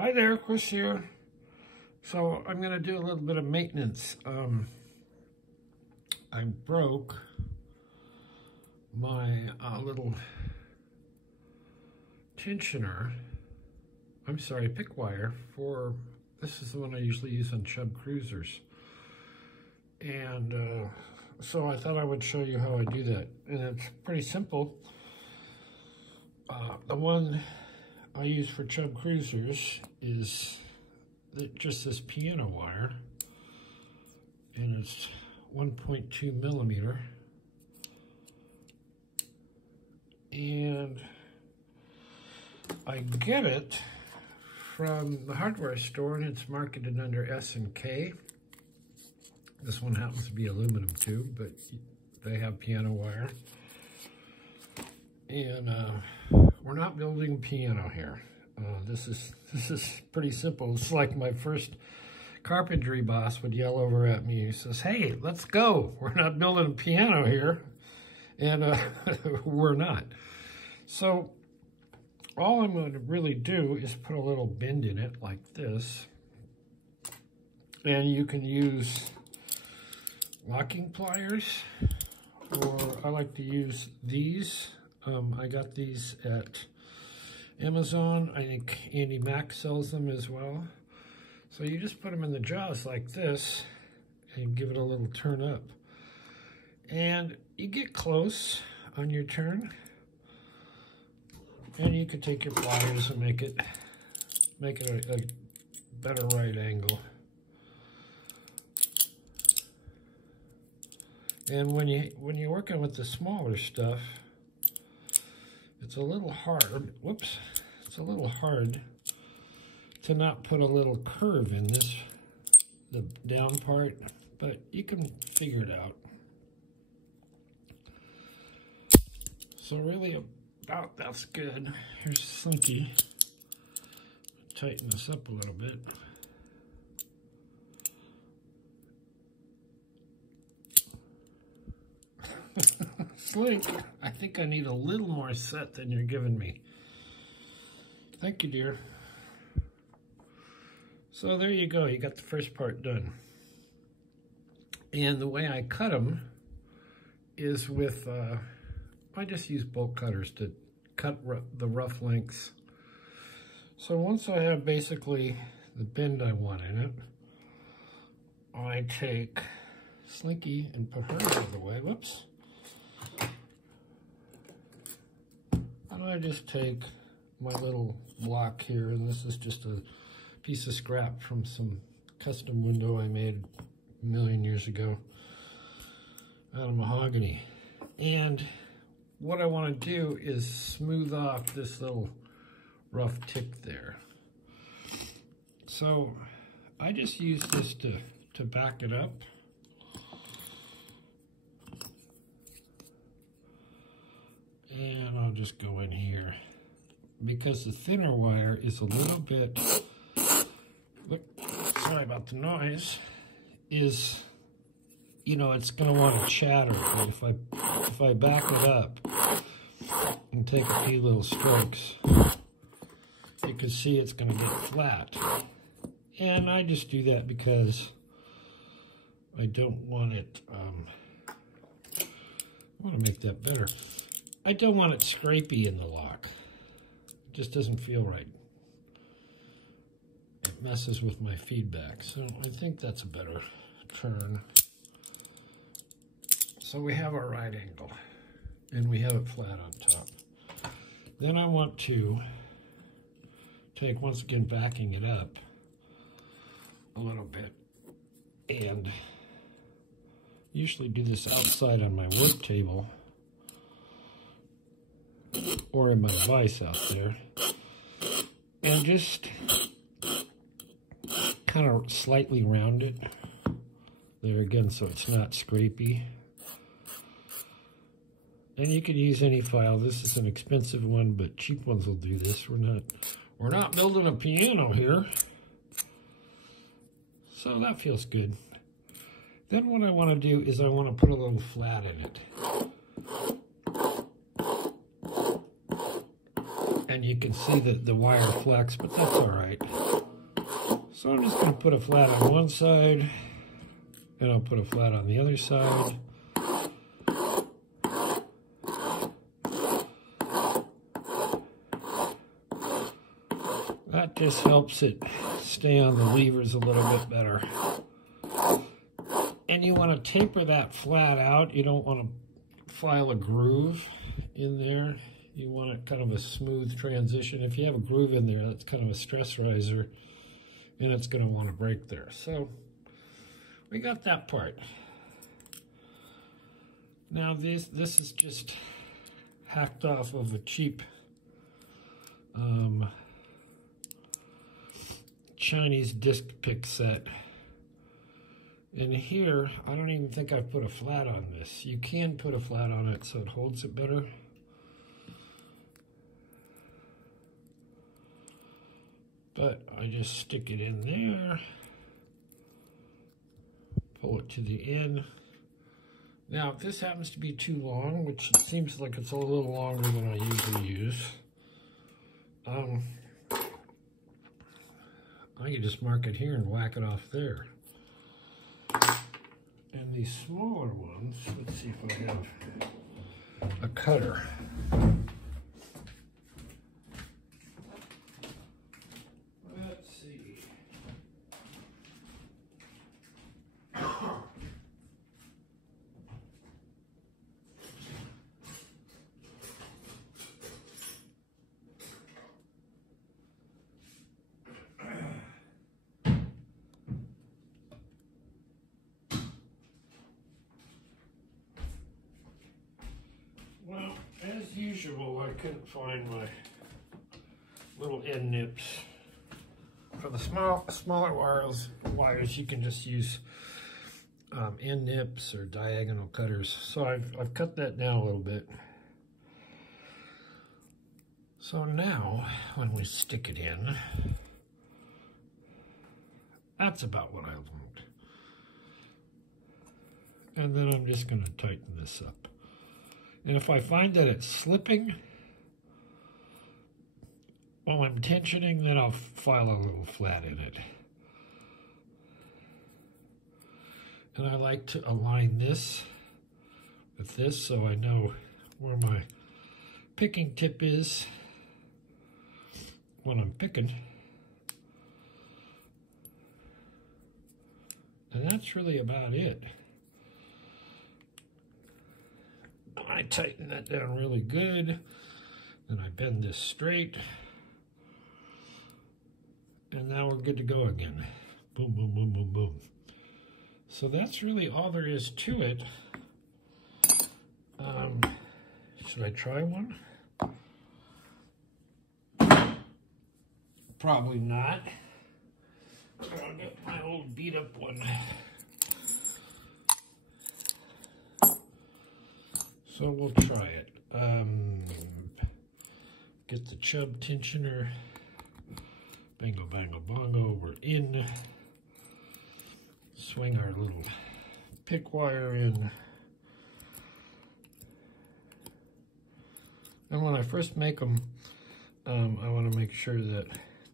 Hi there, Chris here. So I'm going to do a little bit of maintenance. I broke my little tensioner, pick wire for, this is the one I usually use on Chubb Cruisers. And so I thought I would show you how I do that. And it's pretty simple. The one I use for Chubb Cruisers is just this piano wire, and it's 1.2 millimeter. And I get it from the hardware store, and it's marketed under S&K. This one happens to be aluminum too, but they have piano wire. And we're not building a piano here. This is pretty simple. It's like my first carpentry boss would yell over at me. He says, "Hey, let's go. We're not building a piano here." And we're not. So all I'm going to really do is put a little bend in it like this. And you can use locking pliers, or I like to use these. I got these at Amazon. I think Andy Mack sells them as well. So you just put them in the jaws like this and give it a little turn up. And you get close on your turn. And you can take your pliers and make it a better right angle. And when you're working with the smaller stuff, it's a little hard, it's a little hard to not put a little curve in the down part, but you can figure it out. So really about that's good. Here's Slinky. Tighten this up a little bit. Slink, I think I need a little more set than you're giving me. Thank you, dear. So there you go. You got the first part done. And the way I cut them is with, I just use bolt cutters to cut the rough lengths. So once I have basically the bend I want in it, I take Slinky and put her out of the way. Whoops. And I just take my little block here, and this is just a piece of scrap from some custom window I made a million years ago out of mahogany. And what I want to do is smooth off this little rough tip there. So I just use this to back it up. And I'll just go in here, because the thinner wire is a little bit, sorry about the noise, is, you know, it's going to want to chatter. But if I back it up and take a few little strokes, you can see it's going to get flat. And I just do that because I don't want it, I want to make that better. I don't want it scrapey in the lock. It just doesn't feel right. It messes with my feedback. So I think that's a better turn. So we have our right angle, and we have it flat on top. Then I want to take, once again, backing it up a little bit, and usually do this outside on my work table or in my vise out there, and just kind of slightly round it there again, so it's not scrapey. And you could use any file. This is an expensive one, but cheap ones will do this. We're not building a piano here, so that feels good. Then what I want to do is I want to put a little flat in it. And you can see that the wire flex, but that's all right. So I'm just going to put a flat on one side, and I'll put a flat on the other side. That just helps it stay on the levers a little bit better. And you want to taper that flat out. You don't want to file a groove in there. You want it kind of a smooth transition. If you have a groove in there, that's kind of a stress riser, and it's going to want to break there. So we got that part. Now this is just hacked off of a cheap Chinese disc pick set. And here, I don't even think I've put a flat on this. You can put a flat on it so it holds it better. But I just stick it in there, pull it to the end. Now, if this happens to be too long, which it seems like it's a little longer than I usually use, I can just mark it here and whack it off there. And these smaller ones, let's see if I have a cutter. Let's see. Well, as usual, I couldn't find my little end nips. For the smaller wires, you can just use end nips or diagonal cutters. So I've cut that down a little bit. So now, when we stick it in, that's about what I want. And then I'm just going to tighten this up. And if I find that it's slipping while I'm tensioning, then I'll file a little flat in it. And I like to align this with this so I know where my picking tip is when I'm picking. And that's really about it. I tighten that down really good, then I bend this straight, and now we're good to go again. Boom, boom, boom, boom, boom. So that's really all there is to it. Should I try one? Probably not. I'll get my old beat up one. So we'll try it. Get the Chubb tensioner. Bango, bango, bongo. We're in. Swing our little pick wire in. And when I first make them, I want to make sure that,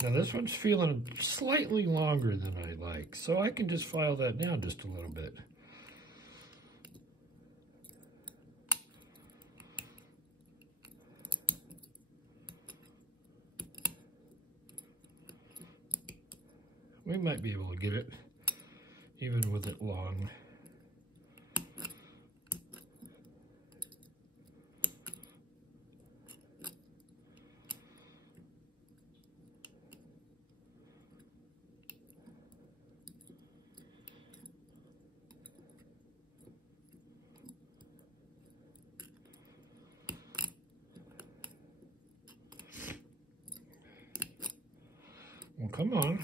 now this one's feeling slightly longer than I like, so I can just file that down just a little bit. We might be able to get it, even with it long. Well, come on.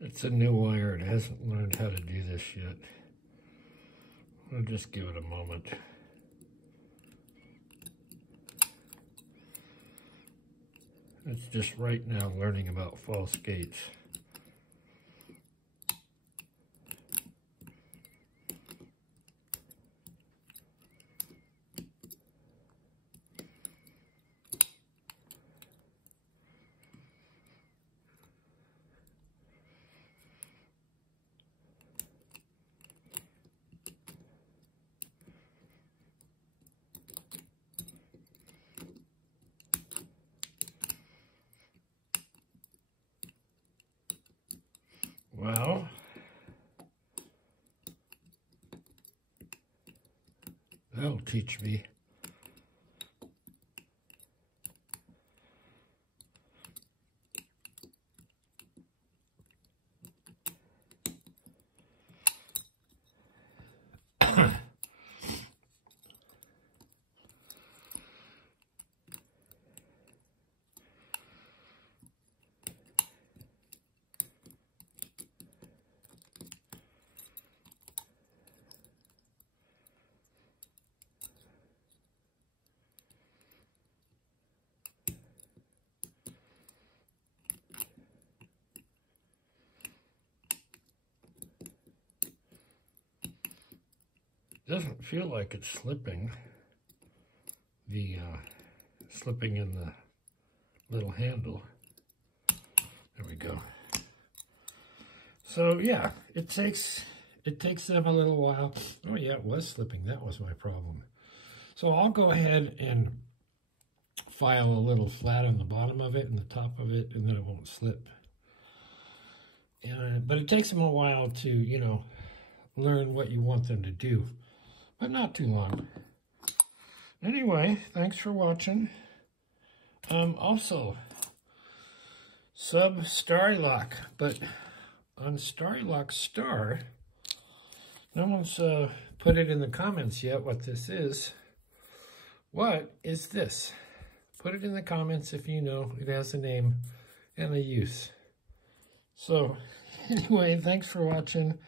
It's a new wire. It hasn't learned how to do this yet. I'll just give it a moment. It's just right now learning about false gates. That'll teach me. Doesn't feel like it's slipping. The slipping in the little handle. There we go. So yeah, it takes them a little while. Oh yeah, it was slipping. That was my problem. So I'll go ahead and file a little flat on the bottom of it and the top of it, and then it won't slip. But it takes them a while to, you know, learn what you want them to do. But not too long. Anyway, thanks for watching. Also, sub Starrylock, but on Starrylock Star, no one's put it in the comments yet what this is. What is this? Put it in the comments if you know. It has a name and a use. So, anyway, thanks for watching.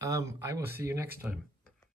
I will see you next time.